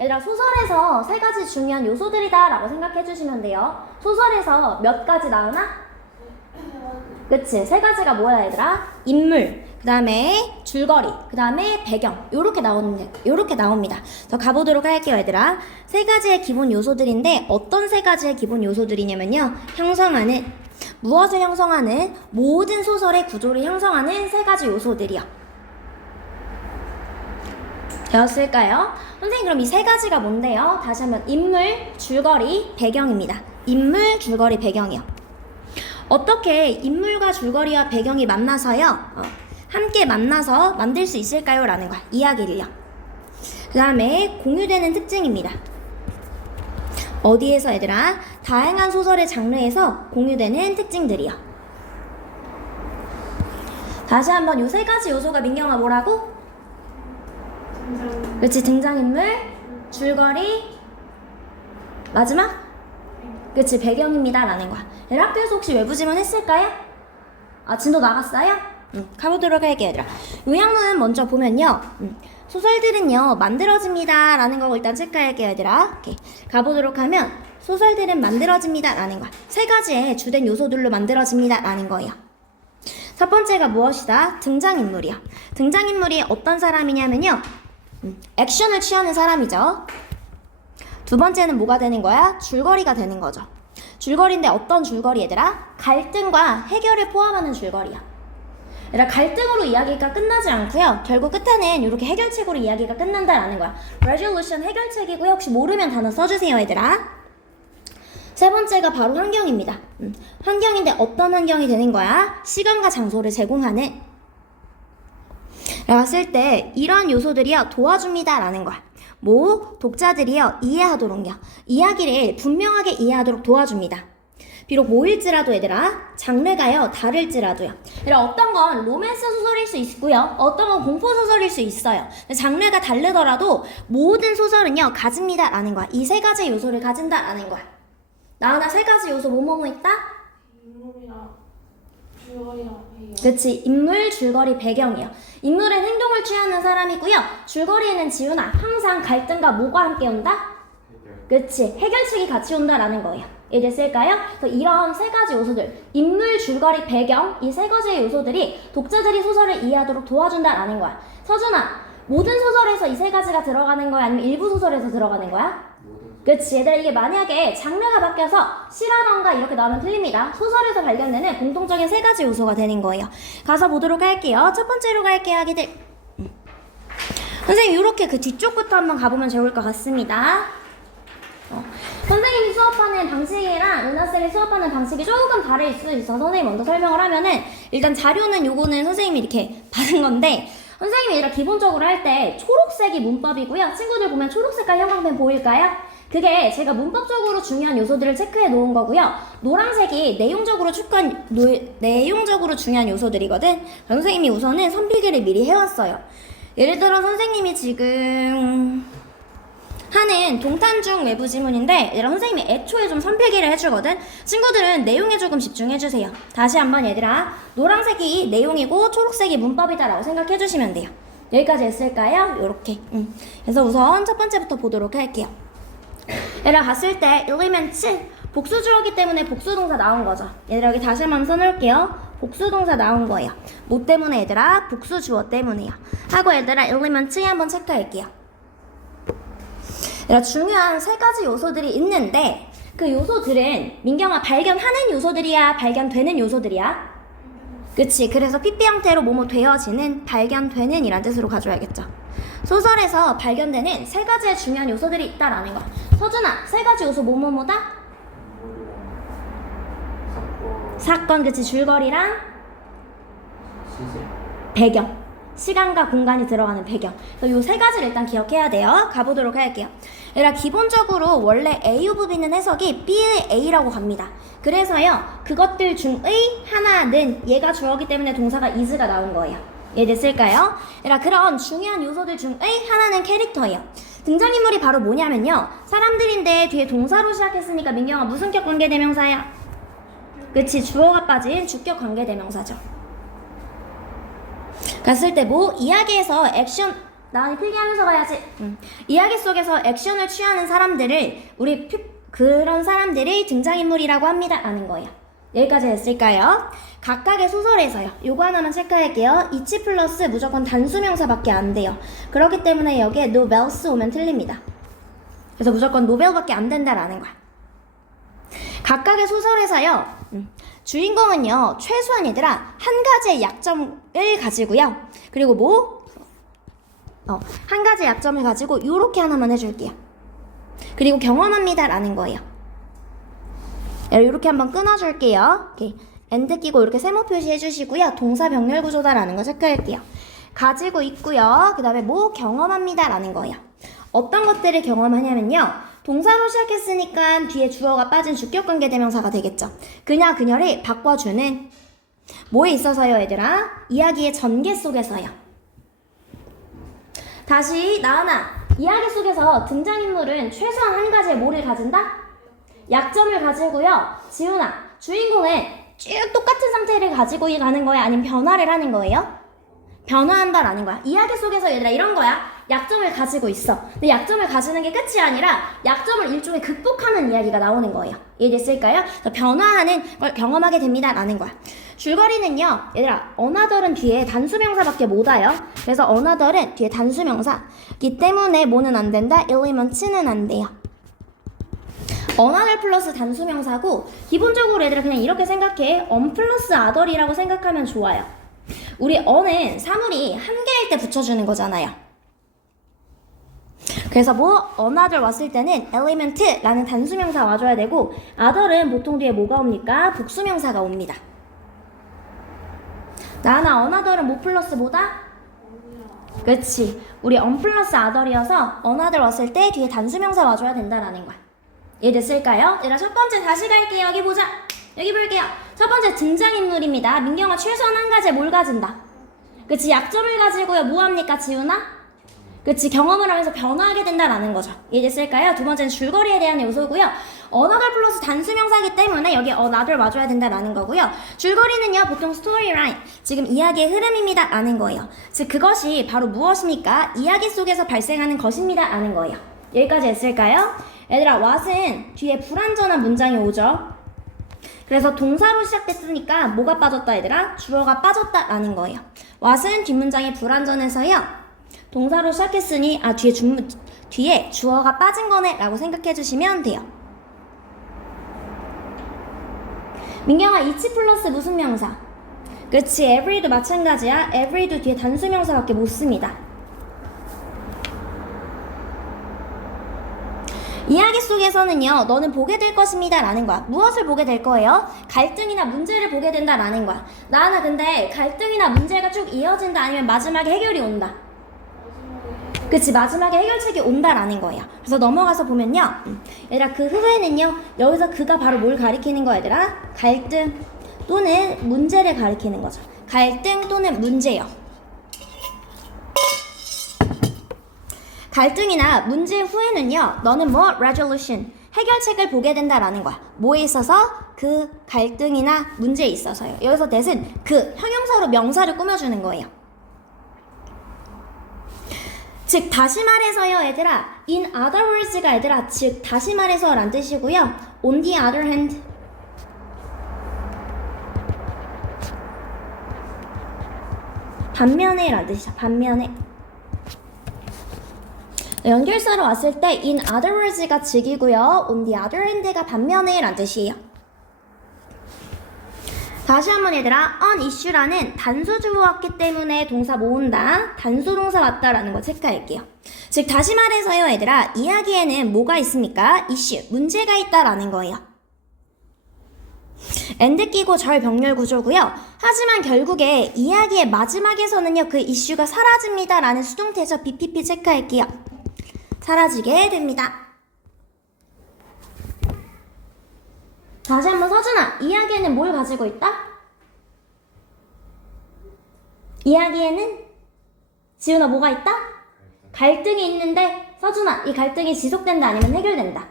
얘들아, 소설에서 세 가지 중요한 요소들이다 라고 생각해 주시면 돼요. 소설에서 몇 가지 나오나? 그치, 세 가지가 뭐야 얘들아? 인물, 그 다음에 줄거리, 그 다음에 배경, 요렇게 나옵니다. 더 가보도록 할게요 얘들아. 세 가지의 기본 요소들인데 어떤 세 가지의 기본 요소들이냐면요, 무엇을 형성하는, 모든 소설의 구조를 형성하는 세 가지 요소들이요. 되었을까요? 선생님, 그럼 이 세 가지가 뭔데요? 다시 한번, 인물, 줄거리, 배경입니다. 인물, 줄거리, 배경이요. 어떻게 인물과 줄거리와 배경이 만나서요, 함께 만나서 만들 수 있을까요? 라는 거야, 이야기를요. 그 다음에 공유되는 특징입니다. 어디에서 얘들아? 다양한 소설의 장르에서 공유되는 특징들이요. 다시 한번 요 세 가지 요소가 민경아 뭐라고? 그렇지, 등장인물, 줄거리, 마지막? 그렇지, 배경입니다 라는 거야. 학교에서 혹시 외부 지문 했을까요? 진도 나갔어요? 가보도록 할게요 얘들아. 요약문은 먼저 보면요, 소설들은요 만들어집니다 라는 거 일단 체크할게요 얘들아. 오케이. 가보도록 하면 소설들은 만들어집니다 라는 거야. 세 가지의 주된 요소들로 만들어집니다 라는 거예요. 첫 번째가 무엇이다? 등장인물이요. 등장인물이 어떤 사람이냐면요, 액션을 취하는 사람이죠. 두 번째는 뭐가 되는 거야? 줄거리가 되는 거죠. 줄거리인데 어떤 줄거리 얘들아? 갈등과 해결을 포함하는 줄거리야. 얘들아, 갈등으로 이야기가 끝나지 않고요, 결국 끝에는 이렇게 해결책으로 이야기가 끝난다라는 거야. resolution, 해결책이고요. 혹시 모르면 단어 써주세요 얘들아. 세 번째가 바로 환경입니다. 환경인데 어떤 환경이 되는 거야? 시간과 장소를 제공하는. 봤을 때 이런 요소들이요 도와줍니다 라는 거야. 독자들이요 이해하도록요, 이야기를 분명하게 이해하도록 도와줍니다. 비록 뭐일지라도 얘들아, 장르가요 다를지라도요. 얘들아, 어떤 건 로맨스 소설일 수 있고요, 어떤 건 공포 소설일 수 있어요. 장르가 다르더라도 모든 소설은요 가집니다 라는 거야. 이 세 가지 요소를 가진다 라는 거야. 나오나 세 가지 요소 뭐뭐뭐 있다? 인물이랑 줄거리랑 배경. 그치, 인물, 줄거리, 배경이요. 인물은 행동을 취하는 사람이고요, 줄거리에는 지훈아 항상 갈등과 뭐가 함께 온다? 그치, 해결책이 같이 온다라는 거예요. 이해됐을까요? 그래서 이런 세 가지 요소들, 인물, 줄거리, 배경, 이 세 가지의 요소들이 독자들이 소설을 이해하도록 도와준다라는 거야. 서준아, 모든 소설에서 이 세 가지가 들어가는 거야? 아니면 일부 소설에서 들어가는 거야? 그치, 얘들아, 이게 만약에 장르가 바뀌어서 시라던가 이렇게 나오면 틀립니다. 소설에서 발견되는 공통적인 세 가지 요소가 되는 거예요. 가서 보도록 할게요. 첫 번째로 갈게요, 아기들. 선생님, 이렇게 그 뒤쪽부터 한번 가보면 좋을 것 같습니다. 선생님이 수업하는 방식이랑 은하쌤이 수업하는 방식이 조금 다를 수 있어서 선생님이 먼저 설명을 하면은, 일단 자료는 요거는 선생님이 이렇게 받은 건데, 선생님이 얘들아 기본적으로 할 때 초록색이 문법이고요. 친구들 보면 초록색깔 형광펜 보일까요? 그게 제가 문법적으로 중요한 요소들을 체크해 놓은 거고요. 노란색이 내용적으로 중요한 요소들이거든. 선생님이 우선은 선필기를 미리 해왔어요. 예를 들어 선생님이 지금 하는 동탄중 외부 지문인데, 얘들아 선생님이 애초에 좀 선필기를 해주거든. 친구들은 내용에 조금 집중해주세요. 다시 한번 얘들아, 노란색이 내용이고 초록색이 문법이다 라고 생각해주시면 돼요. 여기까지 했을까요? 요렇게. 그래서 우선 첫 번째부터 보도록 할게요. 얘들아, 봤을 때 엘리멘트 복수주어기 때문에 복수동사 나온 거죠. 얘들아, 여기 다시 한번 써놓을게요. 복수동사 나온 거예요. 뭐 때문에 얘들아? 복수주어 때문에요. 하고 얘들아, 엘리멘트에 한번 체크할게요. 얘들아, 중요한 세 가지 요소들이 있는데, 그 요소들은 민경아 발견하는 요소들이야, 발견되는 요소들이야? 그치, 그래서 PP 형태로 뭐뭐 되어지는, 발견되는 이란 뜻으로 가져야겠죠. 소설에서 발견되는 세 가지의 중요한 요소들이 있다라는 거. 서준아, 세 가지 요소 뭐뭐뭐다? 사건, 그치, 줄거리랑 배경, 시간과 공간이 들어가는 배경. 요 세 가지를 일단 기억해야 돼요. 가보도록 할게요. 얘들아, 기본적으로 원래 A 오브 B는 해석이 B의 A라고 갑니다. 그래서요, 그것들 중의 하나는, 얘가 주어기 때문에 동사가 is가 나온 거예요. 이해됐을까요? 얘들아, 그런 중요한 요소들 중의 하나는 캐릭터예요. 등장인물이 바로 뭐냐면요, 사람들인데 뒤에 동사로 시작했으니까 민경아 무슨 격 관계대명사야? 그치, 주어가 빠진 주격 관계대명사죠. 갔을 때 뭐? 이야기에서 액션 나은이 필기하면서 가야지. 이야기 속에서 액션을 취하는 사람들을 그런 사람들을 등장인물이라고 합니다. 라는 거예요. 여기까지 됐을까요? 각각의 소설에서요. 요거 하나만 체크할게요. 이치 플러스 무조건 단수명사밖에 안 돼요. 그렇기 때문에 여기에 novels 오면 틀립니다. 그래서 무조건 노벨밖에 안 된다라는 거야. 각각의 소설에서요. 주인공은요. 최소한 얘들아 한 가지의 약점을 가지고요. 그리고 한 가지 약점을 가지고 요렇게 하나만 해줄게요. 그리고 경험합니다 라는 거예요. 이렇게 한번 끊어줄게요. 이렇게 엔드 끼고 이렇게 세모 표시 해주시고요. 동사 병렬 구조다 라는 거 체크할게요. 가지고 있고요. 그 다음에 경험합니다 라는 거예요. 어떤 것들을 경험하냐면요. 동사로 시작했으니까 뒤에 주어가 빠진 주격관계 대명사가 되겠죠. 그냐 그녀를 바꿔주는 뭐에 있어서요 얘들아? 이야기의 전개 속에서요. 다시 나은아, 이야기 속에서 등장인물은 최소한 한 가지의 뭐를 가진다? 약점을 가지고요. 지훈아, 주인공은 쭉 똑같은 상태를 가지고 가는 거야? 아니면 변화를 하는 거예요? 변화한다라는 거야. 이야기 속에서 얘들아 이런 거야. 약점을 가지고 있어. 근데 약점을 가지는 게 끝이 아니라 약점을 일종의 극복하는 이야기가 나오는 거예요. 이해됐을까요? 변화하는 걸 경험하게 됩니다. 라는 거야. 줄거리는요. 얘들아 another은 뒤에 단수명사밖에 못 와요. 그래서 another은 뒤에 단수명사이기 때문에 뭐는 안 된다? elements는 안 돼요. another 플러스 단수명사고 기본적으로 얘들아 그냥 이렇게 생각해. on 플러스 other이라고 생각하면 좋아요. 우리 on은 사물이 한 개일 때 붙여주는 거잖아요. 그래서 another 왔을 때는 element라는 단수명사 와줘야 되고 other은 보통 뒤에 뭐가 옵니까? 복수명사가 옵니다. 나나 another은 뭐 플러스 뭐다? 그치. 우리 on 플러스 other이어서 another 왔을 때 뒤에 단수명사 와줘야 된다라는 거야. 이해됐을까요? 얘들아 첫 번째 다시 갈게요. 여기 보자. 여기 볼게요. 첫 번째 등장인물입니다. 민경아 최소한 한 가지에 뭘 가진다? 그치. 약점을 가지고요. 뭐 합니까 지훈아? 그치. 경험을 하면서 변화하게 된다라는 거죠. 이해됐을까요? 두 번째는 줄거리에 대한 요소고요. another 플러스 단수명사이기 때문에 여기에 another 와줘야 된다라는 거고요. 줄거리는요. 보통 storyline, 지금 이야기의 흐름입니다 라는 거예요. 즉 그것이 바로 무엇입니까? 이야기 속에서 발생하는 것입니다 라는 거예요. 여기까지 했을까요? 얘들아 what은 뒤에 불완전한 문장이 오죠. 그래서 동사로 시작됐으니까 뭐가 빠졌다 얘들아? 주어가 빠졌다 라는 거예요. what은 뒷문장이 불완전해서요. 동사로 시작했으니 뒤에 주어가 빠진 거네 라고 생각해 주시면 돼요. 민경아 이치 플러스 무슨 명사? 그치. every도 마찬가지야. every도 뒤에 단수명사밖에 못 씁니다. 이야기 속에서는요. 너는 보게 될 것입니다 라는 거야. 무엇을 보게 될 거예요? 갈등이나 문제를 보게 된다 라는 거야. 나는 근데 갈등이나 문제가 쭉 이어진다 아니면 마지막에 해결이 온다? 그치. 마지막에 해결책이 온다라는 거예요. 그래서 넘어가서 보면요. 얘들아 그 후에는요. 여기서 그가 바로 뭘 가리키는 거야 얘들아? 갈등 또는 문제를 가리키는 거죠. 갈등 또는 문제요. 갈등이나 문제 후에는요. 너는 resolution, 해결책을 보게 된다라는 거야. 뭐에 있어서? 그 갈등이나 문제에 있어서요. 여기서 that은 그 형용사로 명사를 꾸며주는 거예요. 즉 다시 말해서요 얘들아 in other words가 얘들아 즉 다시 말해서 란 뜻이고요. on the other hand 반면에 란 뜻이죠. 반면에 연결사로 왔을 때 in other words가 즉이고요. on the other hand가 반면에 란 뜻이에요. 다시 한번 얘들아 on issue라는 단수주어 왔기 때문에 동사 모은다. 단수동사 왔다라는 거 체크할게요. 즉 다시 말해서요 얘들아 이야기에는 뭐가 있습니까? issue, 문제가 있다라는 거예요. and 끼고 절 병렬 구조고요. 하지만 결국에 이야기의 마지막에서는요 그 이슈가 사라집니다 라는 수동태죠. BPP 체크할게요. 사라지게 됩니다. 다시 한번 서준아, 이야기에는 뭘 가지고 있다? 이야기에는 지훈아 뭐가 있다? 갈등이 있는데 서준아 이 갈등이 지속된다 아니면 해결된다?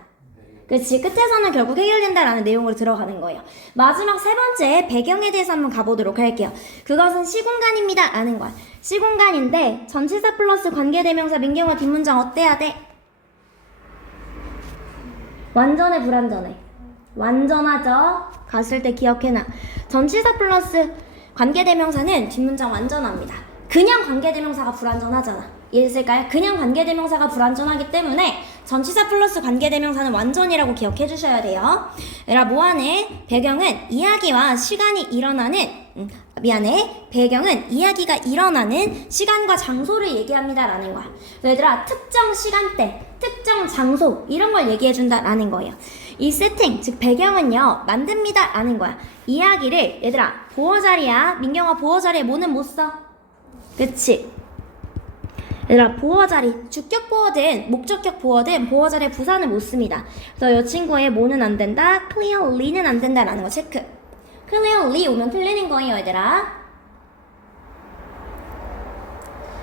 그치, 끝에서는 결국 해결된다라는 내용으로 들어가는 거예요. 마지막 세 번째 배경에 대해서 한번 가보도록 할게요. 그것은 시공간입니다 라는 거야. 시공간인데 전치사 플러스 관계대명사 민경화 뒷문장 어때야 돼? 완전해 불완전해? 완전하죠? 갔을 때 기억해놔. 전치사 플러스 관계대명사는 뒷문장 완전합니다. 그냥 관계대명사가 불완전하잖아. 이해됐을까요? 그냥 관계대명사가 불완전하기 때문에 전치사 플러스 관계대명사는 완전이라고 기억해 주셔야 돼요. 얘들아 뭐하네? 배경은 이야기와 시간이 일어나는 배경은 이야기가 일어나는 시간과 장소를 얘기합니다 라는 거야. 얘들아 특정 시간대, 특정 장소 이런 걸 얘기해 준다 라는 거예요. 이 세팅, 즉 배경은요 만듭니다 라는 거야. 이야기를 얘들아 보어자리야. 민경아 보어자리에 뭐는 못 써? 그치? 얘들아 보어자리, 주격 보어든 목적격 보어든 보어자리에 부사는 못 씁니다. 그래서 이 친구의 뭐는 안 된다, clearly는 안 된다 라는 거 체크. clearly 오면 틀리는 거예요 얘들아.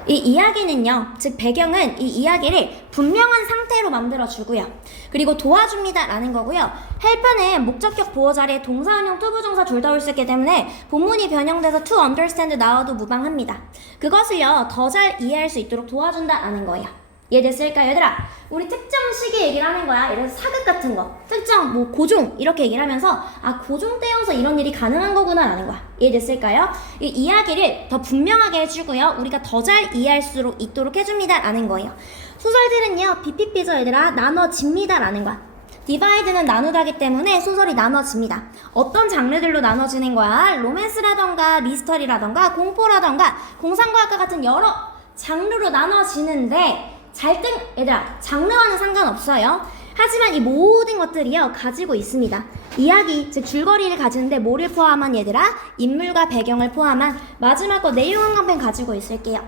이 이야기는요, 즉 배경은 이 이야기를 분명한 상태로 만들어주고요. 그리고 도와줍니다 라는 거고요. help는 목적격 보어 자리에 동사원형 투부정사 둘 다 올 수 있기 때문에 본문이 변형돼서 to understand 나와도 무방합니다. 그것을요 더 잘 이해할 수 있도록 도와준다 라는 거예요. 이해됐을까요 얘들아? 우리 특정 시기 얘기를 하는 거야. 예를 들어서 사극 같은 거, 특정 뭐 고종 이렇게 얘기를 하면서 아 고종 때여서 이런 일이 가능한 거구나 라는 거야. 이해됐을까요? 이 이야기를 더 분명하게 해주고요. 우리가 더 잘 이해할 수 있도록 해줍니다 라는 거예요. 소설들은요 BPP죠 얘들아. 나눠집니다 라는 거야. 디바이드는 나누다기 때문에 소설이 나눠집니다. 어떤 장르들로 나눠지는 거야? 로맨스라던가 미스터리라던가 공포라던가 공상과학과 같은 여러 장르로 나눠지는데 얘들아 장르와는 상관없어요. 하지만 이 모든 것들이요 가지고 있습니다. 이야기, 즉 줄거리를 가지는데 뭐를 포함한 얘들아? 인물과 배경을 포함한 마지막 거 내용 한강펜 가지고 있을게요.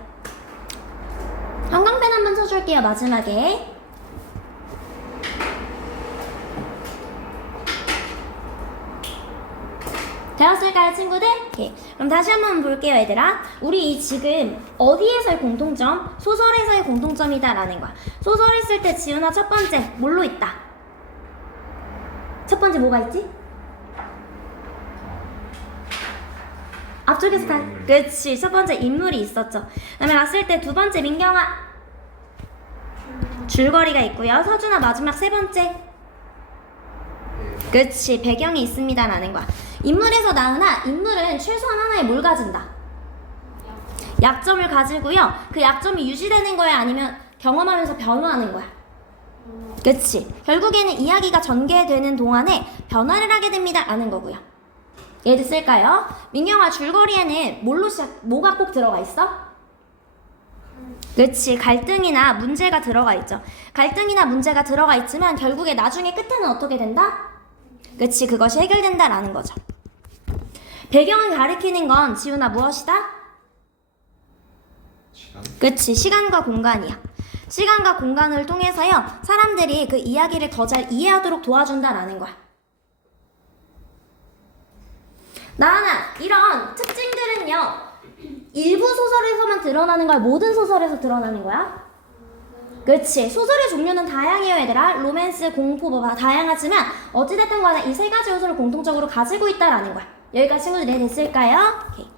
한강펜 한번 쳐줄게요 마지막에. 되었을까요 친구들? 오케이. 그럼 다시 한번 볼게요 얘들아. 우리 이 지금 어디에서의 공통점? 소설에서의 공통점이다 라는 거야. 소설 했을 때 지훈아 첫 번째 뭘로 있다? 첫 번째 뭐가 있지? 앞쪽에서 다 그치 첫 번째 인물이 있었죠. 그다음에 왔을 때 두 번째 민경아 줄거리가 있고요. 서준아 마지막 세 번째 그치 배경이 있습니다 라는 거야. 인물에서 나으나 인물은 최소한 하나의 뭘 가진다? 약점을 가지고요. 그 약점이 유지되는 거야 아니면 경험하면서 변화하는 거야? 그치 결국에는 이야기가 전개되는 동안에 변화를 하게 됩니다 라는 거고요. 이해됐을까요? 민경아 줄거리에는 뭐가 꼭 들어가 있어? 그치 갈등이나 문제가 들어가 있죠. 갈등이나 문제가 들어가 있지만 결국에 나중에 끝에는 어떻게 된다? 그치 그것이 해결된다 라는 거죠. 배경을 가리키는 건 지훈아 무엇이다? 그치 시간과 공간이야. 시간과 공간을 통해서요 사람들이 그 이야기를 더 잘 이해하도록 도와준다 라는 거야. 나나 이런 특징들은요 일부 소설에서만 드러나는 거야? 모든 소설에서 드러나는 거야? 그치 소설의 종류는 다양해요 얘들아. 로맨스, 공포 뭐 다양하지만 어찌됐든 간에 이 세 가지 요소를 공통적으로 가지고 있다라는 거야. 여기까지 친구들 이해됐을까요? 오케이.